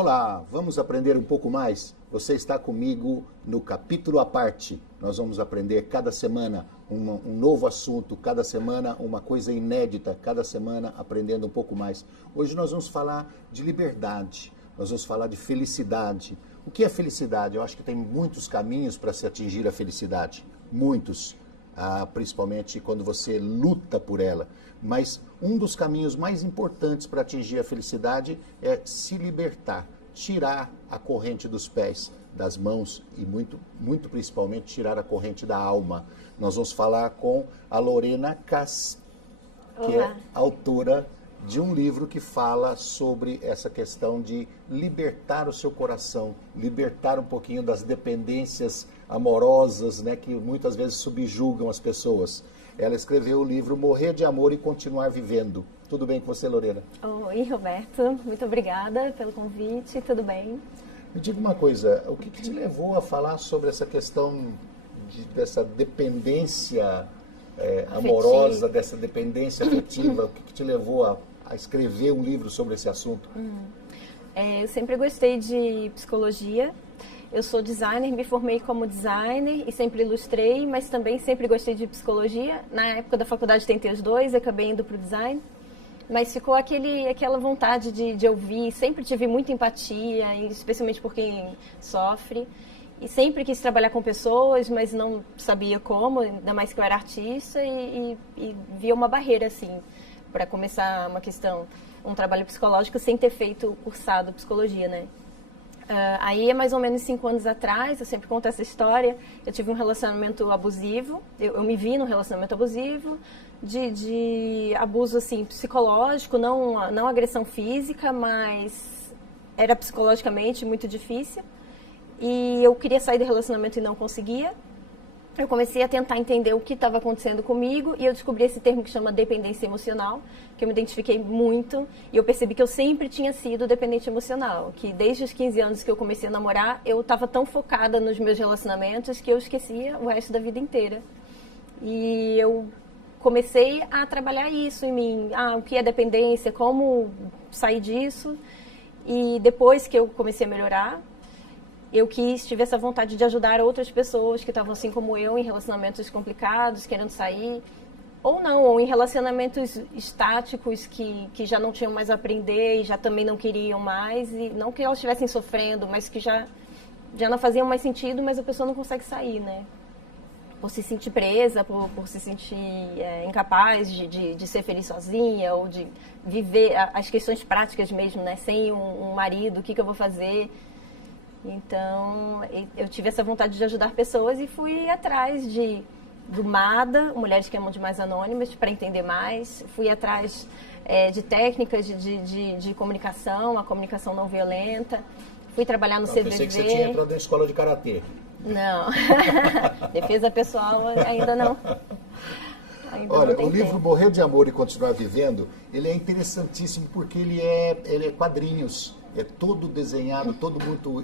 Olá, vamos aprender um pouco mais? Você está comigo no capítulo à parte. Nós vamos aprender cada semana um novo assunto, cada semana uma coisa inédita, cada semana aprendendo um pouco mais. Hoje nós vamos falar de liberdade, nós vamos falar de felicidade. O que é felicidade? Eu acho que tem muitos caminhos para se atingir a felicidade, muitos, principalmente quando você luta por ela. Mas um dos caminhos mais importantes para atingir a felicidade é se libertar, tirar a corrente dos pés, das mãos e muito principalmente tirar a corrente da alma. Nós vamos falar com a Lorena Cass, que é autora de um livro que fala sobre essa questão de libertar o seu coração, libertar um pouquinho das dependências amorosas, né, que muitas vezes subjugam as pessoas. Ela escreveu o livro Morrer de Amor e Continuar Vivendo. Tudo bem com você, Lorena? Oi, Roberto. Muito obrigada pelo convite. Tudo bem? Me diga uma coisa, o que te levou a falar sobre essa questão dessa dependência amorosa, dessa dependência afetiva? O que te levou a escrever um livro sobre esse assunto? Eu sempre gostei de psicologia. Eu sou designer, me formei como designer e sempre ilustrei, mas também sempre gostei de psicologia. Na época da faculdade tentei os dois, acabei indo para o design. Mas ficou aquela vontade de ouvir, sempre tive muita empatia, especialmente por quem sofre. E sempre quis trabalhar com pessoas, mas não sabia como, ainda mais que eu era artista, e via uma barreira, assim, para começar um trabalho psicológico sem ter cursado psicologia, né? Aí, mais ou menos 5 anos atrás, eu sempre conto essa história, eu tive um relacionamento abusivo, eu me vi num relacionamento abusivo, de abuso, assim, psicológico, não agressão física, mas era psicologicamente muito difícil. E eu queria sair do relacionamento e não conseguia. Eu comecei a tentar entender o que estava acontecendo comigo e eu descobri esse termo que chama dependência emocional, que eu me identifiquei muito e eu percebi que eu sempre tinha sido dependente emocional, que desde os 15 anos que eu comecei a namorar, eu estava tão focada nos meus relacionamentos que eu esquecia o resto da vida inteira. E eu comecei a trabalhar isso em mim, o que é dependência, como sair disso, e depois que eu comecei a melhorar, eu tive essa vontade de ajudar outras pessoas que estavam assim como eu, em relacionamentos complicados, querendo sair, ou em relacionamentos estáticos que já não tinham mais a aprender e já também não queriam mais, e não que elas estivessem sofrendo, mas que já não faziam mais sentido, mas a pessoa não consegue sair, né? Por se sentir presa, por se sentir incapaz de ser feliz sozinha, ou de viver as questões práticas mesmo, né? Sem um marido, o que eu vou fazer? Então, eu tive essa vontade de ajudar pessoas e fui atrás do MADA, Mulheres que Amam Demais Anônimas, para entender mais. Fui atrás de técnicas de comunicação, a comunicação não violenta. Fui trabalhar no CVV. Pensei que você tinha entrado na escola de karatê. Não, defesa pessoal ainda não. Olha, o livro Morrer de Amor e Continuar Vivendo, ele é interessantíssimo porque ele é quadrinhos, é todo desenhado, todo muito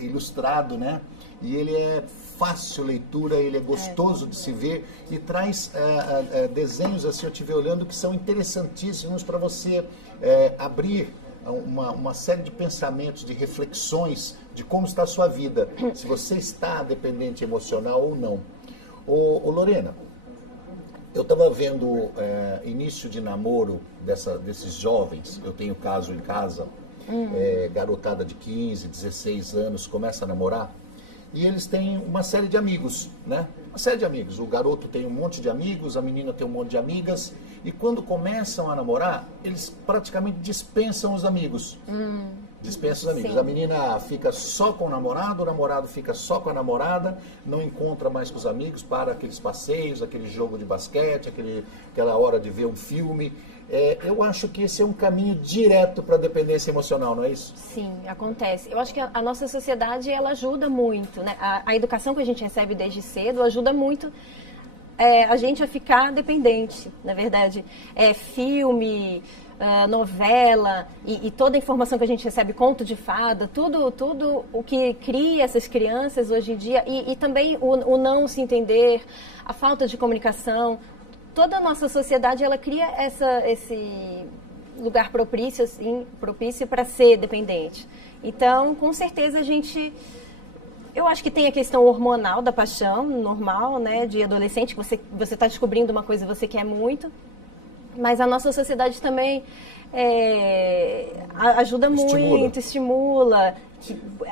ilustrado, né? E ele é fácil leitura, ele é gostoso de se ver e traz desenhos, assim, eu estive olhando, que são interessantíssimos para você abrir uma série de pensamentos, de reflexões de como está a sua vida, se você está dependente emocional ou não. Ô Lorena, eu estava vendo início de namoro desses jovens, eu tenho caso em casa, garotada de 15, 16 anos, começa a namorar, e eles têm uma série de amigos, né? Uma série de amigos. O garoto tem um monte de amigos, a menina tem um monte de amigas, e quando começam a namorar, eles praticamente dispensam os amigos. Dispensa os amigos. Sim. A menina fica só com o namorado fica só com a namorada, não encontra mais com os amigos para aqueles passeios, aquele jogo de basquete, aquela hora de ver um filme. Eu acho que esse é um caminho direto para a dependência emocional, não é isso? Sim, acontece. Eu acho que a nossa sociedade, ela ajuda muito, né? A educação que a gente recebe desde cedo ajuda muito a gente a ficar dependente, na verdade. Filme, novela e toda a informação que a gente recebe, conto de fada, tudo o que cria essas crianças hoje em dia, e também o não se entender, a falta de comunicação. Toda a nossa sociedade, ela cria lugar propício, assim, propício para ser dependente. Então, com certeza eu acho que tem a questão hormonal da paixão, normal, né, de adolescente, que você está descobrindo uma coisa que você quer muito, mas a nossa sociedade também ajuda muito, estimula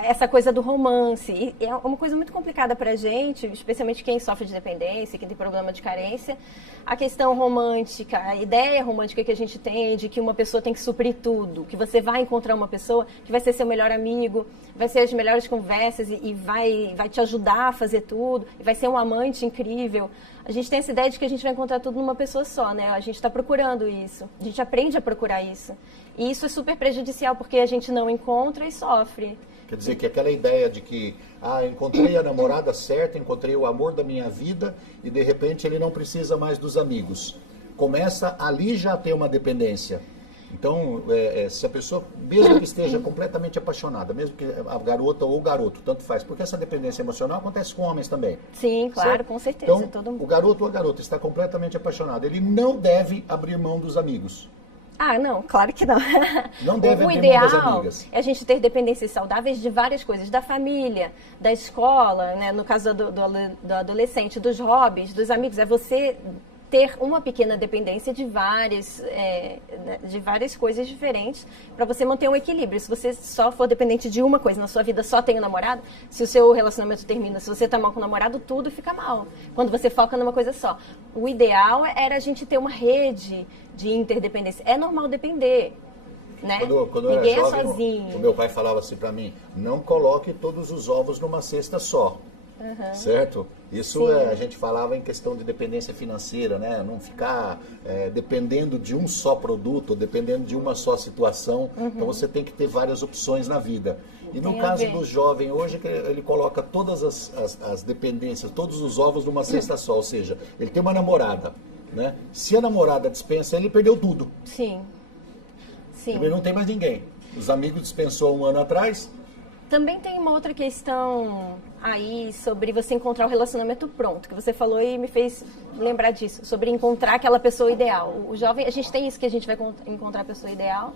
essa coisa do romance. E é uma coisa muito complicada para a gente, especialmente quem sofre de dependência, quem tem problema de carência. A questão romântica, a ideia romântica que a gente tem de que uma pessoa tem que suprir tudo, que você vai encontrar uma pessoa que vai ser seu melhor amigo, vai ser as melhores conversas e vai te ajudar a fazer tudo, e vai ser um amante incrível. A gente tem essa ideia de que a gente vai encontrar tudo numa pessoa só, né? A gente está procurando isso, a gente aprende a procurar isso. E isso é super prejudicial, porque a gente não encontra e sofre. Quer dizer, que aquela ideia de que, encontrei a namorada certa, encontrei o amor da minha vida e de repente ele não precisa mais dos amigos. Começa ali já a ter uma dependência. Então, se a pessoa, mesmo que esteja completamente apaixonada, mesmo que a garota ou o garoto, tanto faz, porque essa dependência emocional acontece com homens também. Sim, claro, certo? Com certeza. Então, o garoto ou a garota está completamente apaixonado, ele não deve abrir mão dos amigos. Não, claro que não. Não deve o abrir ideal mão das amigas. É a gente ter dependências saudáveis de várias coisas, da família, da escola, né? No caso do adolescente, dos hobbies, dos amigos, é você ter uma pequena dependência de várias coisas diferentes para você manter um equilíbrio. Se você só for dependente de uma coisa, na sua vida só tem um namorado, se o seu relacionamento termina, se você está mal com o namorado, tudo fica mal. Quando você foca numa coisa só. O ideal era a gente ter uma rede de interdependência. É normal depender, né? Quando eu Ninguém era jovem, é sozinho. o meu pai falava assim para mim, não coloque todos os ovos numa cesta só. Certo? Isso a gente falava em questão de dependência financeira, né? Não ficar dependendo de um só produto, dependendo de uma só situação. Então você tem que ter várias opções na vida. E no caso do jovem hoje, ele coloca todas as dependências, todos os ovos numa cesta só. Ou seja, ele tem uma namorada, né? Se a namorada dispensa, ele perdeu tudo. Sim. Ele não tem mais ninguém. Os amigos dispensou 1 ano atrás. Também tem uma outra questão aí sobre você encontrar o relacionamento pronto, que você falou e me fez lembrar disso, sobre encontrar aquela pessoa ideal. O jovem, a gente tem isso, que a gente vai encontrar a pessoa ideal,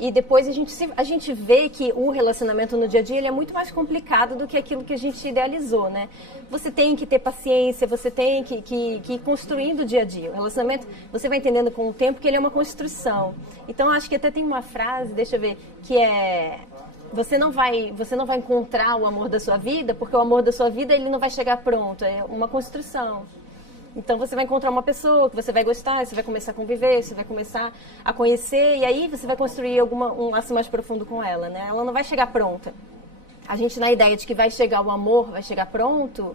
e depois a gente vê que o relacionamento no dia a dia ele é muito mais complicado do que aquilo que a gente idealizou, né? Você tem que ter paciência, você tem que ir construindo o dia a dia. O relacionamento, você vai entendendo com o tempo que ele é uma construção. Então, acho que até tem uma frase, deixa eu ver, que é... Você não vai encontrar o amor da sua vida, porque o amor da sua vida ele não vai chegar pronto, é uma construção. Então você vai encontrar uma pessoa que você vai gostar, você vai começar a conviver, você vai começar a conhecer, e aí você vai construir um laço mais profundo com ela, né? Ela não vai chegar pronta. A gente, na ideia de que vai chegar o amor, vai chegar pronto,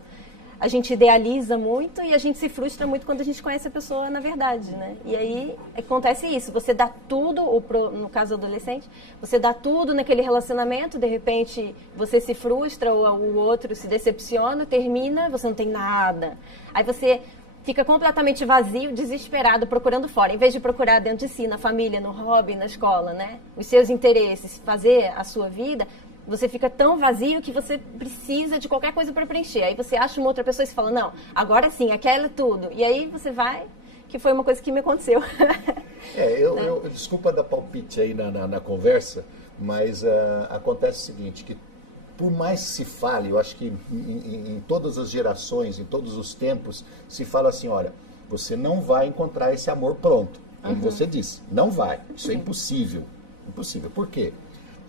a gente idealiza muito e a gente se frustra muito quando a gente conhece a pessoa na verdade, né? E aí acontece isso, você dá tudo, no caso do adolescente, você dá tudo naquele relacionamento, de repente você se frustra ou o outro se decepciona, termina, você não tem nada. Aí você fica completamente vazio, desesperado, procurando fora. Em vez de procurar dentro de si, na família, no hobby, na escola, né? Os seus interesses, fazer a sua vida... Você fica tão vazio que você precisa de qualquer coisa para preencher. Aí você acha uma outra pessoa e você fala, não, agora sim, aquela é tudo. E aí você vai, que foi uma coisa que me aconteceu. Desculpa dar palpite aí na conversa, mas acontece o seguinte, que por mais que se fale, eu acho que em todas as gerações, em todos os tempos, se fala assim, olha, você não vai encontrar esse amor pronto. Como você disse, não vai. Isso é impossível. Impossível. Por quê?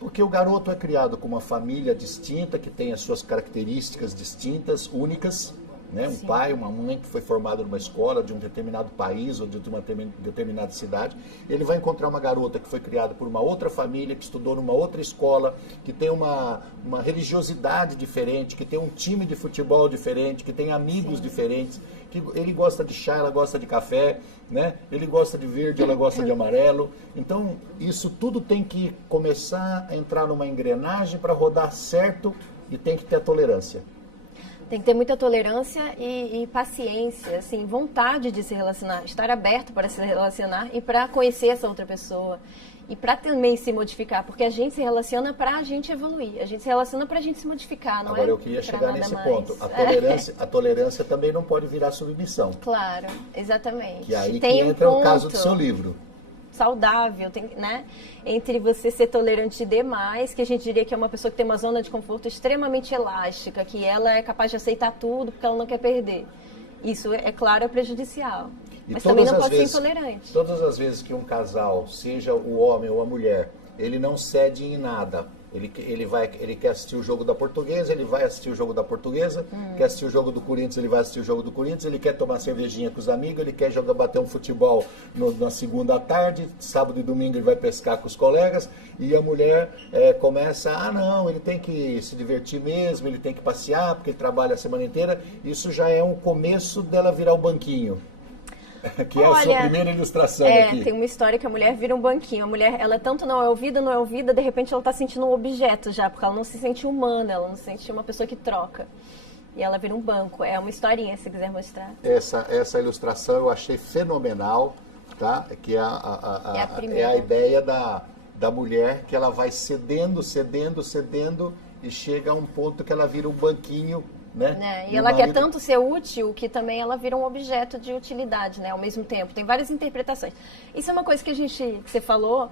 Porque o garoto é criado com uma família distinta, que tem as suas características distintas, únicas, né? Um pai, uma mãe que foi formado numa escola de um determinado país ou de uma determinada cidade. Ele vai encontrar uma garota que foi criada por uma outra família, que estudou numa outra escola, que tem uma religiosidade diferente, que tem um time de futebol diferente, que tem amigos diferentes, que ele gosta de chá, ela gosta de café, né? Ele gosta de verde, ela gosta de amarelo. Então, isso tudo tem que começar a entrar numa engrenagem para rodar certo e tem que ter a tolerância. Tem que ter muita tolerância e paciência, assim, vontade de se relacionar, estar aberto para se relacionar e para conhecer essa outra pessoa. E para também se modificar, porque a gente se relaciona para a gente evoluir, a gente se relaciona para a gente se modificar, não é? Agora eu queria chegar nesse ponto. A tolerância também não pode virar submissão. Claro, exatamente. Que aí que entra o caso do seu livro. saudável, né? Entre você ser tolerante demais, que a gente diria que é uma pessoa que tem uma zona de conforto extremamente elástica, que ela é capaz de aceitar tudo porque ela não quer perder. Isso, é claro, é prejudicial. Mas também não pode ser intolerante. Todas as vezes que um casal, seja o homem ou a mulher, ele não cede em nada. Ele quer assistir o jogo da Portuguesa, ele vai assistir o jogo da Portuguesa, quer assistir o jogo do Corinthians, ele vai assistir o jogo do Corinthians, ele quer tomar cervejinha com os amigos, ele quer bater um futebol na segunda à tarde, sábado e domingo ele vai pescar com os colegas, e a mulher começa, não, ele tem que se divertir mesmo, ele tem que passear, porque ele trabalha a semana inteira. Isso já é um começo dela virar o banquinho. Que é a sua primeira ilustração aqui. Tem uma história que a mulher vira um banquinho. A mulher, ela tanto não é ouvida, de repente ela está sentindo um objeto já, porque ela não se sente humana, ela não se sente uma pessoa que troca. E ela vira um banco. É uma historinha, se quiser mostrar. Essa ilustração eu achei fenomenal, tá? Que é a ideia da mulher, que ela vai cedendo, e chega a um ponto que ela vira um banquinho, né? E ela quer tanto ser útil que também ela vira um objeto de utilidade, né? Ao mesmo tempo. Tem várias interpretações. Isso é uma coisa que você falou,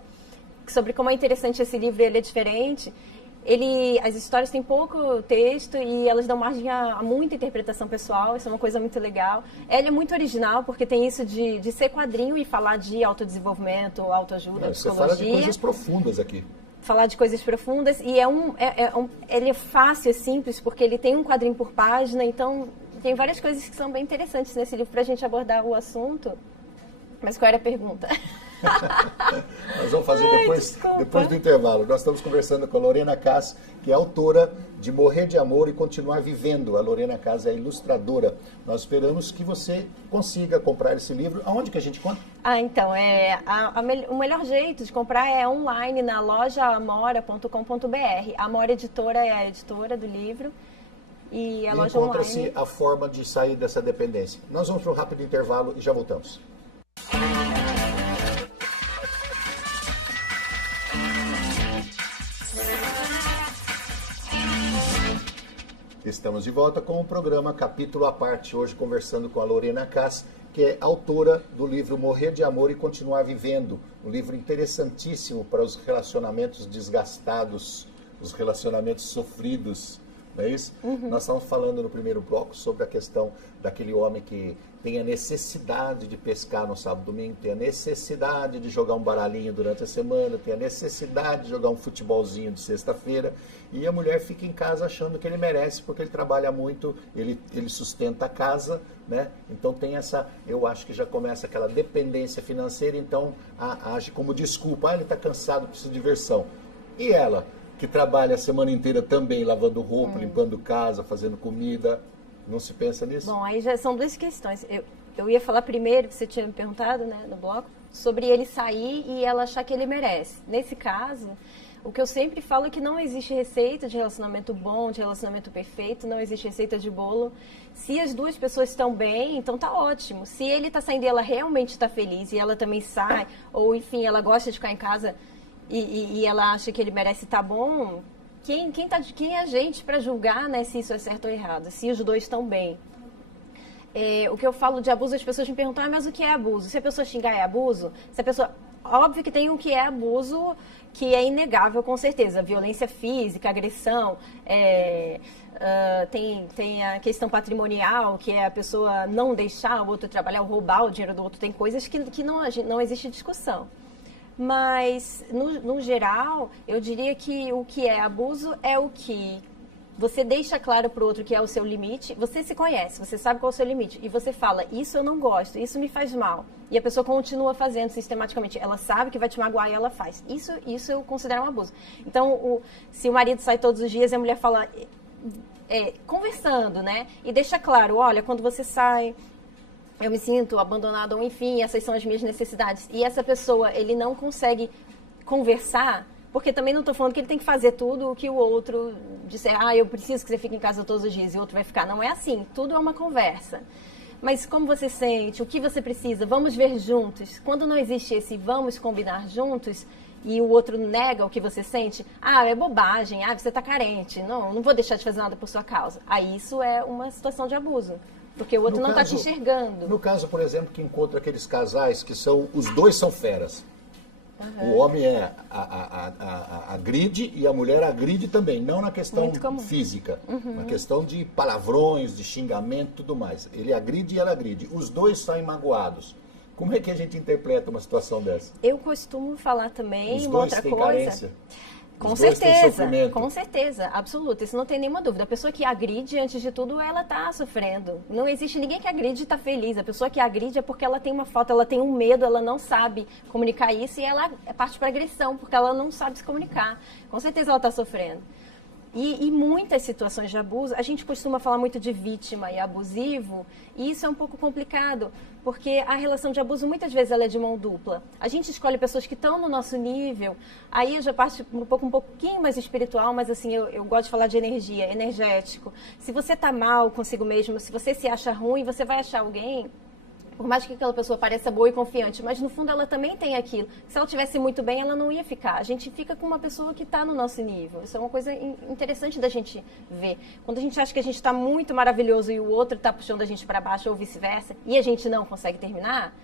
sobre como é interessante esse livro, ele é diferente. As histórias têm pouco texto e elas dão margem a muita interpretação pessoal, isso é uma coisa muito legal. Ela é muito original, porque tem isso de ser quadrinho e falar de autodesenvolvimento, autoajuda, psicologia. Você fala de coisas profundas aqui. Falar de coisas profundas, e ele é fácil, é simples, porque ele tem um quadrinho por página, então tem várias coisas que são bem interessantes nesse livro para a gente abordar o assunto. Mas qual era a pergunta? Nós vamos fazer depois do intervalo. Nós estamos conversando com a Lorena Cass, que é autora de Morrer de Amor e Continuar Vivendo. A Lorena Cass é ilustradora. Nós esperamos que você consiga comprar esse livro. Aonde que a gente compra? Então, o melhor jeito de comprar é online na loja amora.com.br. A Amora Editora é a editora do livro. E a loja online... Encontra-se a forma de sair dessa dependência. Nós vamos para um rápido intervalo e já voltamos. Estamos de volta com o programa Capítulo à Parte, hoje conversando com a Lorena Cass, que é autora do livro Morrer de Amor e Continuar Vivendo, um livro interessantíssimo para os relacionamentos desgastados, os relacionamentos sofridos, não é isso? Nós estamos falando no primeiro bloco sobre a questão daquele homem que tem a necessidade de pescar no sábado e domingo, tem a necessidade de jogar um baralhinho durante a semana, tem a necessidade de jogar um futebolzinho de sexta-feira, e a mulher fica em casa achando que ele merece, porque ele trabalha muito, ele sustenta a casa, né? Então tem eu acho que já começa aquela dependência financeira, então age como desculpa, ele está cansado, precisa de diversão. E ela, que trabalha a semana inteira também, lavando roupa, limpando casa, fazendo comida, não se pensa nisso? Bom, aí já são duas questões. Eu ia falar primeiro, que você tinha me perguntado, né, no bloco, sobre ele sair e ela achar que ele merece. Nesse caso, o que eu sempre falo é que não existe receita de relacionamento bom, de relacionamento perfeito, não existe receita de bolo. Se as duas pessoas estão bem, então tá ótimo. Se ele tá saindo e ela realmente está feliz e ela também sai, ou enfim, ela gosta de ficar em casa e ela acha que ele merece estar bom, quem é a gente para julgar, né, se isso é certo ou errado, se os dois estão bem? O que eu falo de abuso, as pessoas me perguntam, mas o que é abuso? Se a pessoa xingar é abuso? Se a pessoa... Óbvio que tem o que é abuso, que é inegável, com certeza. Violência física, agressão, tem a questão patrimonial, que é a pessoa não deixar o outro trabalhar, ou roubar o dinheiro do outro. Tem coisas que não existe discussão. Mas, no geral, eu diria que o que é abuso é o que você deixa claro para o outro que é o seu limite, você se conhece, você sabe qual é o seu limite, e você fala, isso eu não gosto, isso me faz mal. E a pessoa continua fazendo sistematicamente, ela sabe que vai te magoar e ela faz. Isso eu considero um abuso. Então, se o marido sai todos os dias e a mulher fala, conversando, né? E deixa claro, olha, quando você sai... eu me sinto abandonada, ou enfim, essas são as minhas necessidades. E essa pessoa, ele não consegue conversar, porque também não estou falando que ele tem que fazer tudo o que o outro disser, eu preciso que você fique em casa todos os dias, e o outro vai ficar. Não é assim, tudo é uma conversa. Mas como você sente, o que você precisa, vamos ver juntos. Quando não existe esse vamos combinar juntos, e o outro nega o que você sente, é bobagem, você está carente, não vou deixar de fazer nada por sua causa. Aí isso é uma situação de abuso. Porque o outro não está te enxergando. No caso, por exemplo, que encontra aqueles casais que os dois são feras. O homem agride e a mulher agride também, não na questão física, na questão de palavrões, de xingamento e tudo mais. Ele agride e ela agride. Os dois saem magoados. Como é que a gente interpreta uma situação dessa? Eu costumo falar também uma outra coisa. Carência. Com certeza, absoluta, isso não tem nenhuma dúvida. A pessoa que agride, antes de tudo, ela está sofrendo. Não existe ninguém que agride e está feliz. A pessoa que agride é porque ela tem uma falta, ela tem um medo, ela não sabe comunicar isso e ela parte para agressão, porque ela não sabe se comunicar. Com certeza ela está sofrendo. E muitas situações de abuso, a gente costuma falar muito de vítima e abusivo, e isso é um pouco complicado, porque a relação de abuso muitas vezes ela é de mão dupla. A gente escolhe pessoas que estão no nosso nível, aí eu já passo um pouquinho mais espiritual, mas assim, eu gosto de falar de energia, energético. Se você está mal consigo mesmo, se você se acha ruim, você vai achar alguém, por mais que aquela pessoa pareça boa e confiante, mas no fundo ela também tem aquilo. Se ela estivesse muito bem, ela não ia ficar. A gente fica com uma pessoa que está no nosso nível. Isso é uma coisa interessante da gente ver. Quando a gente acha que a gente está muito maravilhoso e o outro está puxando a gente para baixo ou vice-versa, e a gente não consegue terminar,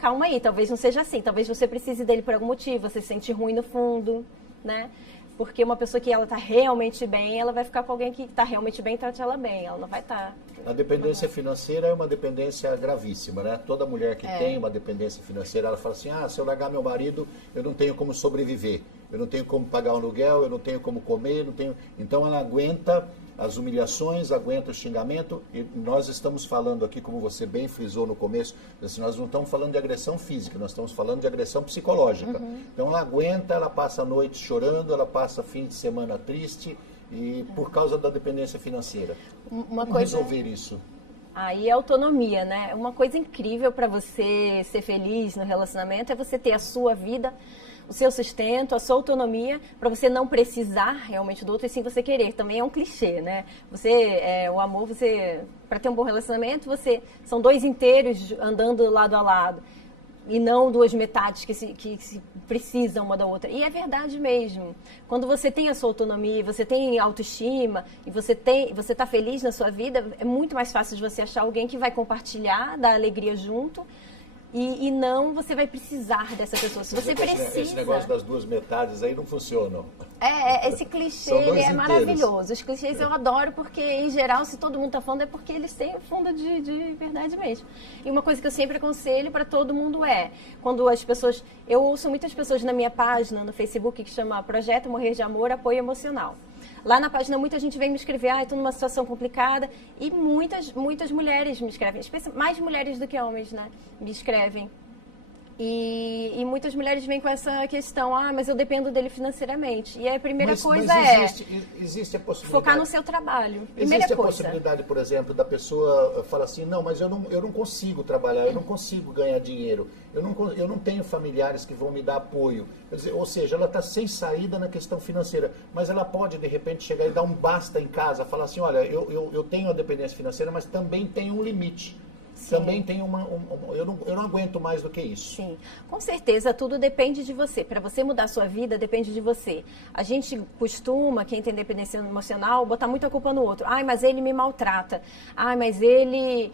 calma aí, talvez não seja assim. Talvez você precise dele por algum motivo, você se sente ruim no fundo, né? Porque uma pessoa que ela está realmente bem, ela vai ficar com alguém que está realmente bem e trata ela bem. Ela não vai estar... A dependência financeira é uma dependência gravíssima, né? Toda mulher que tem uma dependência financeira, ela fala assim, se eu largar meu marido, eu não tenho como sobreviver. Eu não tenho como pagar o aluguel, eu não tenho como comer, não tenho... Então ela aguenta as humilhações, aguenta o xingamento, e nós estamos falando aqui, como você bem frisou no começo, assim, nós não estamos falando de agressão física, nós estamos falando de agressão psicológica. Então ela aguenta, ela passa a noite chorando, ela passa fim de semana triste, e por causa da dependência financeira. Como resolver isso? Aí é autonomia, né? Uma coisa incrível para você ser feliz no relacionamento é você ter a sua vida, o seu sustento, a sua autonomia, para você não precisar realmente do outro e sim você querer. Também é um clichê, né? O amor, para ter um bom relacionamento, são dois inteiros andando lado a lado. E não duas metades que se precisam uma da outra. E é verdade mesmo. Quando você tem a sua autonomia, você tem autoestima e você está feliz na sua vida, é muito mais fácil de você achar alguém que vai compartilhar da alegria junto e não você vai precisar dessa pessoa. Se você precisa... Esse negócio das duas metades aí não funciona. Esse clichê ele é maravilhoso. Os clichês eu adoro porque, em geral, se todo mundo está falando é porque eles têm o fundo de verdade mesmo. E uma coisa que eu sempre aconselho para todo mundo quando as pessoas... Eu ouço muitas pessoas na minha página, no Facebook, que chama Projeto Morrer de Amor, Apoio Emocional. Lá na página muita gente vem me escrever, estou numa situação complicada, e muitas mulheres me escrevem, mais mulheres do que homens, né, me escrevem. E muitas mulheres vêm com essa questão, mas eu dependo dele financeiramente. E a primeira coisa existe a possibilidade, focar no seu trabalho. Existe a possibilidade, por exemplo, da pessoa falar assim, não, mas eu não consigo trabalhar, eu não consigo ganhar dinheiro, eu não tenho familiares que vão me dar apoio. Quer dizer, ou seja, ela está sem saída na questão financeira, mas ela pode, de repente, chegar e dar um basta em casa, falar assim, olha, eu tenho a dependência financeira, mas também tenho um limite. Sim. Também tem eu não aguento mais do que isso. Sim, com certeza, tudo depende de você. Para você mudar a sua vida, depende de você. A gente costuma, quem tem dependência emocional, botar muita culpa no outro. Mas ele me maltrata. Mas ele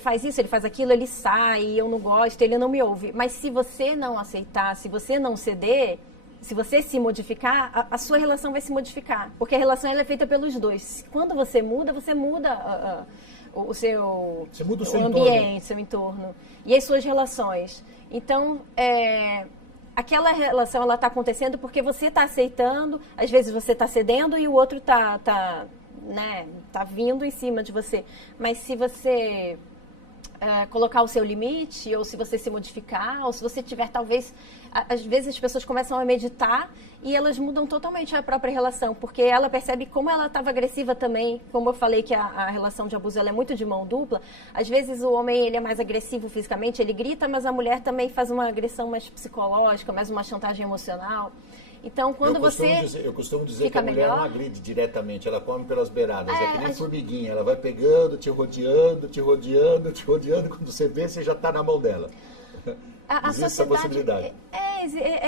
faz isso, ele faz aquilo, ele sai, eu não gosto, ele não me ouve. Mas se você não aceitar, se você não ceder, se você se modificar, a sua relação vai se modificar. Porque a relação ela é feita pelos dois. Quando você muda o seu ambiente, seu entorno e as suas relações. Então, aquela relação ela está acontecendo porque você está aceitando, às vezes você está cedendo e o outro tá vindo em cima de você. Mas se você colocar o seu limite, ou se você se modificar, ou se você tiver talvez... Às vezes as pessoas começam a meditar e elas mudam totalmente a própria relação, porque ela percebe como ela estava agressiva também, como eu falei que a relação de abuso ela é muito de mão dupla. Às vezes o homem ele é mais agressivo fisicamente, ele grita, mas a mulher também faz uma agressão mais psicológica, mais uma chantagem emocional. Então, quando eu costumo dizer que a mulher não agride diretamente, ela come pelas beiradas, é que nem formiguinha, ela vai pegando, te rodeando, quando você vê, você já está na mão dela. Existe essa possibilidade.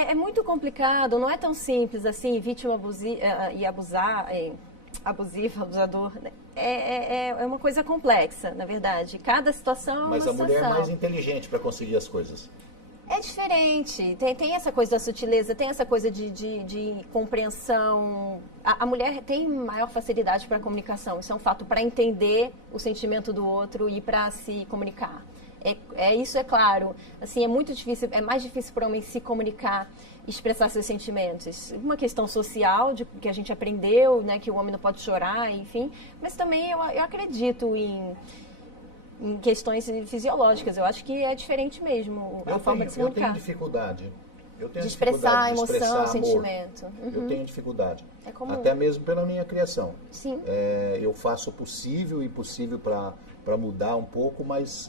É muito complicado, não é tão simples assim, vítima e abusivo, abusador. É uma coisa complexa, na verdade. Cada situação é uma situação. Mas a mulher é mais inteligente para conseguir as coisas. É diferente, tem essa coisa da sutileza, tem essa coisa de compreensão. A mulher tem maior facilidade para a comunicação, isso é um fato, para entender o sentimento do outro e para se comunicar. Isso é claro, assim, é muito difícil, é mais difícil para o homem se comunicar, expressar seus sentimentos. Uma questão social, que a gente aprendeu, né, que o homem não pode chorar, enfim, mas também eu acredito em questões fisiológicas. Eu acho que é diferente mesmo a forma de se comunicar. Eu tenho dificuldade. De expressar a emoção, o sentimento. Eu tenho dificuldade. É comum. Até mesmo pela minha criação. Sim. Eu faço o possível e impossível para mudar um pouco, mas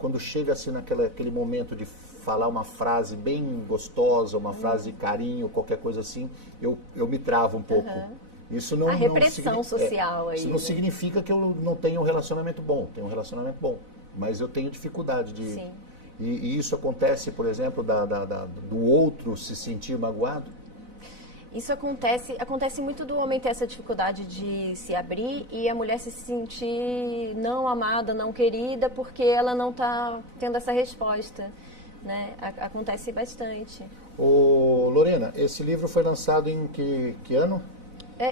quando chega assim naquele momento de falar uma frase bem gostosa, uma frase de carinho, qualquer coisa assim, eu me travo um pouco. Isso não, a repressão social aí. Isso não significa que eu não tenho um relacionamento bom. Tenho um relacionamento bom, mas eu tenho dificuldade de... Sim. E isso acontece, por exemplo, do outro se sentir magoado? Isso acontece muito do homem ter essa dificuldade de se abrir e a mulher se sentir não amada, não querida, porque ela não está tendo essa resposta, né? Acontece bastante. Lorena, esse livro foi lançado em que ano?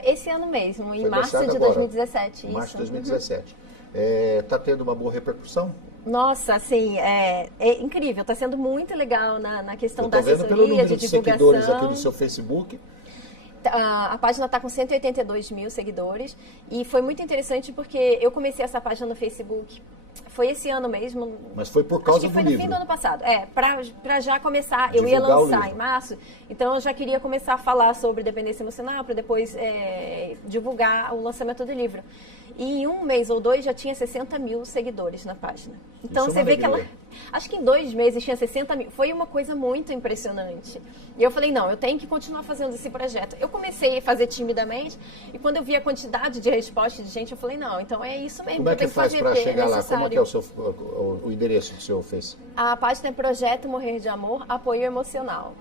Esse ano mesmo, em março de agora, 2017. Março de 2017. Está tendo uma boa repercussão? Nossa, assim, é incrível. Está sendo muito legal na questão da assessoria, assessoria, pelo número de divulgação. seguidores aqui do seu Facebook. A página está com 182 mil seguidores e foi muito interessante porque eu comecei essa página no Facebook. Foi esse ano mesmo. Mas foi por causa do livro? Foi no fim do ano passado. Para já começar, eu ia lançar em março, então eu já queria começar a falar sobre dependência emocional para depois divulgar o lançamento do livro. E em um mês ou dois já tinha 60 mil seguidores na página. Então você vê que ela... Acho que em 2 meses tinha 60 mil. Foi uma coisa muito impressionante. E eu falei, não, eu tenho que continuar fazendo esse projeto. Eu comecei a fazer timidamente e quando eu vi a quantidade de respostas de gente, eu falei, não, então é isso mesmo. Como é que faz para chegar lá? Como é que é o endereço do seu Face? A página é Projeto Morrer de Amor, Apoio Emocional.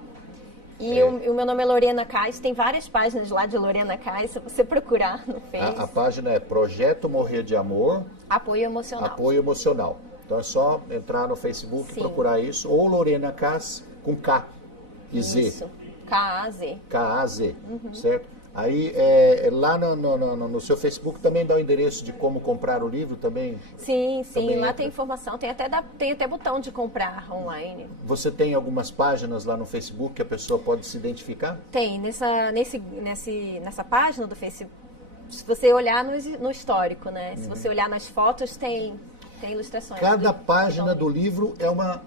E o meu nome é Lorena Kais, tem várias páginas lá de Lorena Kais, se você procurar no Face. A página é Projeto Morrer de Amor, Apoio Emocional. Apoio Emocional. Então é só entrar no Facebook e procurar isso, ou Lorena Kais com K e Z. Isso, K-A-Z. K-A-Z, certo? Aí, lá no seu Facebook também dá o endereço de como comprar o livro também? Sim, também lá tem informação, tem até botão de comprar online. Você tem algumas páginas lá no Facebook que a pessoa pode se identificar? Tem, nessa página do Facebook, se você olhar no histórico, né? Se você olhar nas fotos, tem ilustrações. Cada página do livro é uma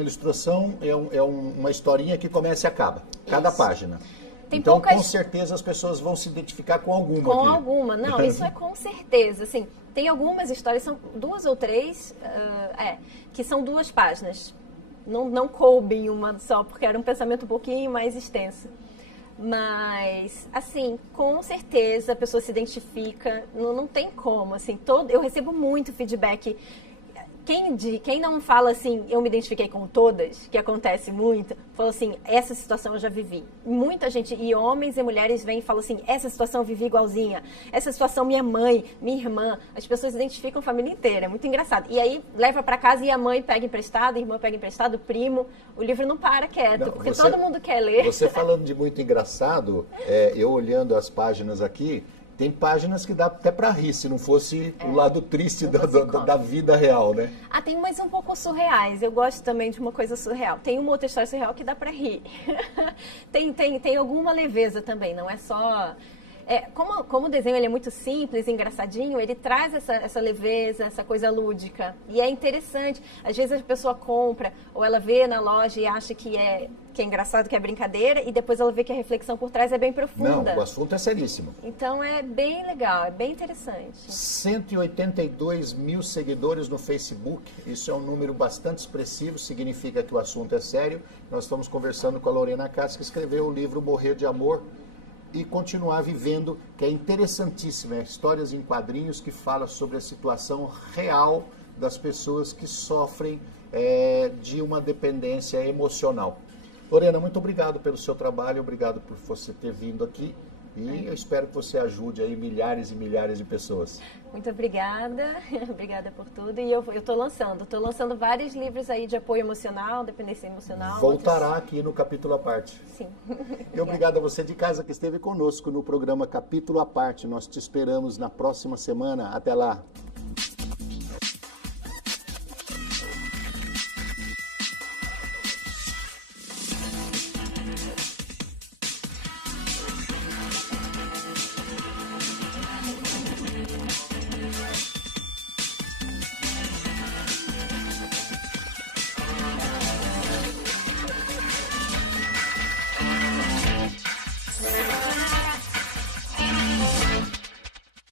ilustração, uma historinha que começa e acaba. Cada página. Então, com certeza, as pessoas vão se identificar com alguma. Com alguma. Não, isso é com certeza. Assim, tem algumas histórias, são 2 ou 3, que são 2 páginas. Não coube em uma só, porque era um pensamento um pouquinho mais extenso. Mas, assim, com certeza a pessoa se identifica, não tem como. Assim, eu recebo muito feedback. Quem não fala assim, eu me identifiquei com todas, que acontece muito, falou assim, essa situação eu já vivi. Muita gente, e homens e mulheres vêm e falam assim, essa situação eu vivi igualzinha, essa situação minha mãe, minha irmã, as pessoas identificam a família inteira, é muito engraçado. E aí leva para casa e a mãe pega emprestado, a irmã pega emprestado, o primo, o livro não para quieto, porque todo mundo quer ler. Você falando de muito engraçado, eu olhando as páginas aqui, tem páginas que dá até para rir, se não fosse o lado triste da vida real, né? Tem umas um pouco surreais. Eu gosto também de uma coisa surreal. Tem uma outra história surreal que dá para rir. tem alguma leveza também, não é só... Como o desenho ele é muito simples, engraçadinho, ele traz essa leveza, essa coisa lúdica. E é interessante. Às vezes a pessoa compra, ou ela vê na loja e acha que é engraçado, que é brincadeira, e depois ela vê que a reflexão por trás é bem profunda. Não, o assunto é seríssimo. Então é bem legal, é bem interessante. 182 mil seguidores no Facebook, isso é um número bastante expressivo, significa que o assunto é sério. Nós estamos conversando com a Lorena Kais, que escreveu o livro Morrer de Amor, e continuar vivendo, que é interessantíssimo, histórias em quadrinhos que falam sobre a situação real das pessoas que sofrem de uma dependência emocional. Lorena, muito obrigado pelo seu trabalho, obrigado por você ter vindo aqui E eu espero que você ajude aí milhares e milhares de pessoas. Muito obrigada, obrigada por tudo. E eu estou lançando vários livros aí de apoio emocional, dependência emocional. Voltará aqui no Capítulo à Parte. Sim. E obrigado a você de casa que esteve conosco no programa Capítulo à Parte. Nós te esperamos na próxima semana. Até lá.